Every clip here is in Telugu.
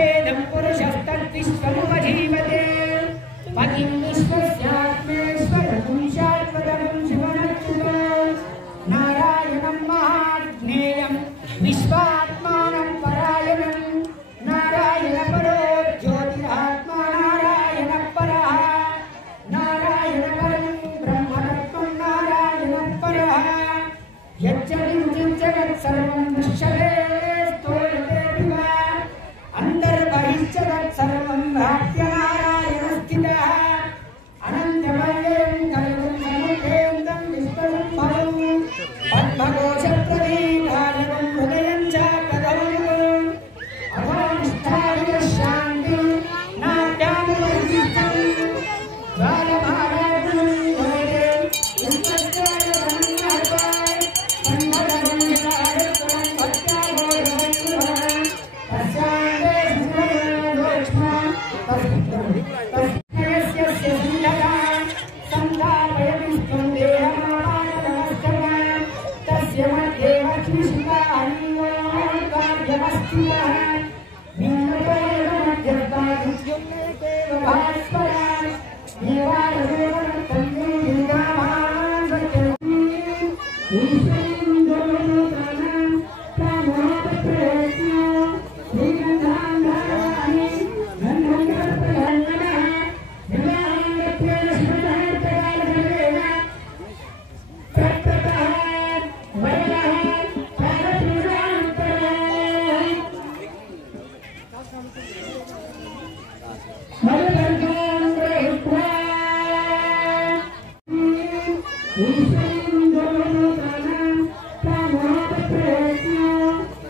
यवेदं पुरुषस्तद्विश्वमुपजीवते पतिं विश्वस्यात्मेश्वरं शाश्वतं शिवनच्युतं नारायणं महाज्ञेयं विश्वात्मानं परायणं नारायणपरो ज्योतिरात्मा नारायणपरः नारायणपरं ब्रह्मतत्त्वं नारायणपरः यच्च किञ्चित् जगत्सर्वं दृश्यते स्तूयते विवा अन्तर्बहिश्च तत्सर्वं व्याप्य नारायणस्थितः अनन्तमयं कलितं समुपेन्दं विश्वसम्भवं पद्मघोषप्रदीपालकं हृदयं च कदमं अधोनिष्ठाय शान्तिं नाट्यामुपदिष्टं ज्वालभाराग्निं भवेदे यन्त्रस्याय धन्यवादाय सन्मतं विदायत्वं भक्त्याघोरवैभवं तस्यान्ते सुमयोक्ष्मा तस्यस्य सिन्धतां सन्धापयतिस्त्वं देहमानमस्तकां तस्य मध्ये लक्ष्मीशिवान्योर्गाभ्यमस्तिनः भिन्नतरेव मध्यस्तादित्युन्नतेव भास्वरान् देवालदेवनत्तन्मे भिन्नामान् सत्यम् ईश्वरीं दोलोकानां प्राणोपप्रयत्नो श्रीगन्धां धाराणि गन्धर्वप्रधानः विवाहाङ्गत्वेन शिवसहस्रकालधरेण प्रकृतः वयः भारतपुरान्तरः मधुवर्गान् गृहीत्वा ईश्वरीं दोलोकानां प्राणोपप्रयत्नो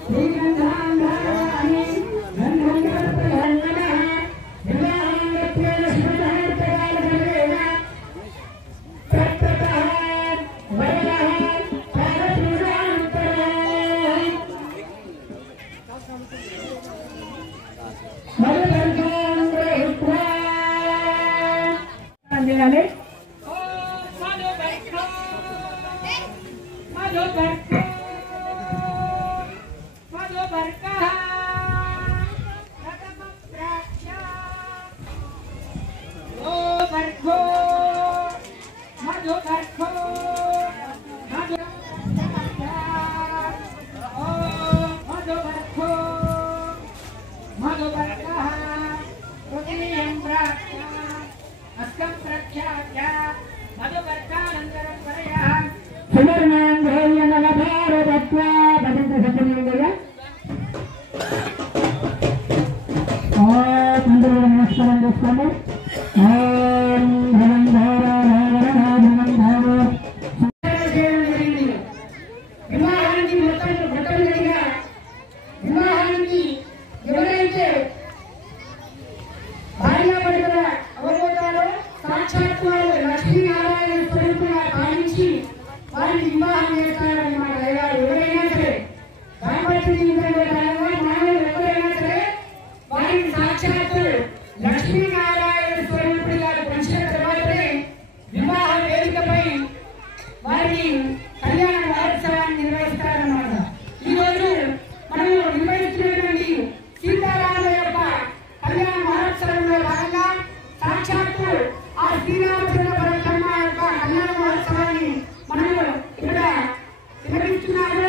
श्रीगन्धां धाराणि गन्धर्वप्रधानः विवाहाङ्गत्वेन शिवसहस्रकालधरेण प्रकृतः वयः भारतपुरान्तरः मधुवर्गान् गृहीत्वा చేయాలి నమస్కారం చేసుకోండి. వివాహానికి మొట్టమొదటిగా వివాహానికి ఎవరైతే భార్యాభర్తల అవబోతారో సాక్షాత్తు లక్ష్మీనారాయణ స్వరూపంగా భావించి వారిని వివాహం చేస్తారన్నమాట. ఎవరైనా సరే దాంపత్య జీవితంలో మానవులు ఎవరైనా సరే వారిని సాక్షాత్తు లక్ష్మీనారాయణ స్వరూపుడిగా పంచిన తర్వాతనే వివాహ వేదికపై వారిని కళ్యాణ మహోత్సవాన్ని నిర్వహిస్తారన్నమాట. ఈరోజు మనము నిర్వహిస్తున్నటువంటి సీతారాముల యొక్క కళ్యాణ మహోత్సవంలో భాగంగా సాక్షాత్తు ఆ శ్రీరామచంద్ర పరబ్రహ్మ యొక్క కళ్యాణ మహోత్సవాన్ని మనము ఇక్కడ నిర్వహిస్తున్నాము.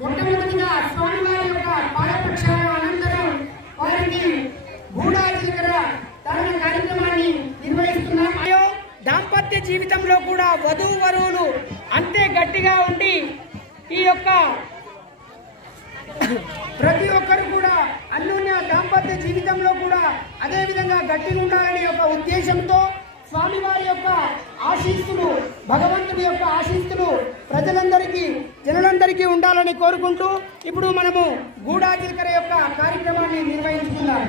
మొట్టమొదటిగా స్వామివారి యొక్క పాదప్రక్షాళన అనంతరం వారిని గూఢాచరణ తరణ కార్యక్రమాన్ని నిర్వహిస్తున్నాం. దాంపత్య జీవితంలో కూడా వధువు వరువులు అంతే గట్టిగా ఉండి ఈ యొక్క ప్రతి ఒక్కరు కూడా అన్యోన్య దాంపత్య జీవితంలో కూడా అదే విధంగా గట్టిగా ఉండాలనే ఒక ఉద్దేశంతో స్వామివారి యొక్క ఆశీస్సులు, భగవంతుడి యొక్క ఆశీస్సులు ప్రజలందరికీ జనులందరికీ ఉండాలని కోరుకుంటూ ఇప్పుడు మనము గూఢాచరణ యొక్క కార్యక్రమాన్ని నిర్వహించుకుందాం.